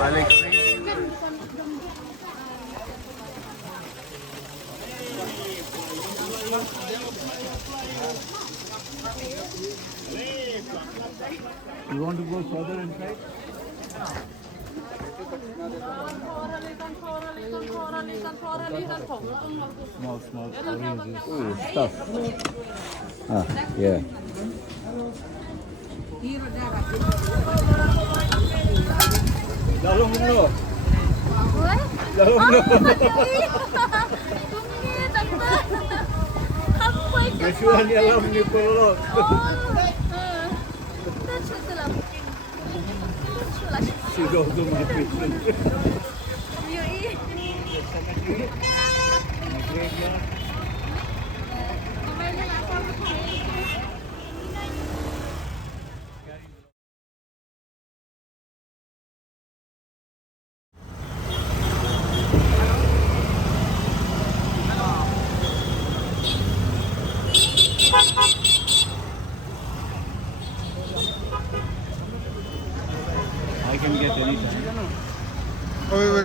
I'll explain. You want to go further inside? Small, small. Ooh, stuff. Ah, yeah. Lalong no. What? Lalong no. Kecuali ni alam ni pelot. Sudah tu mati. I can get any time. Oh, wait, wait.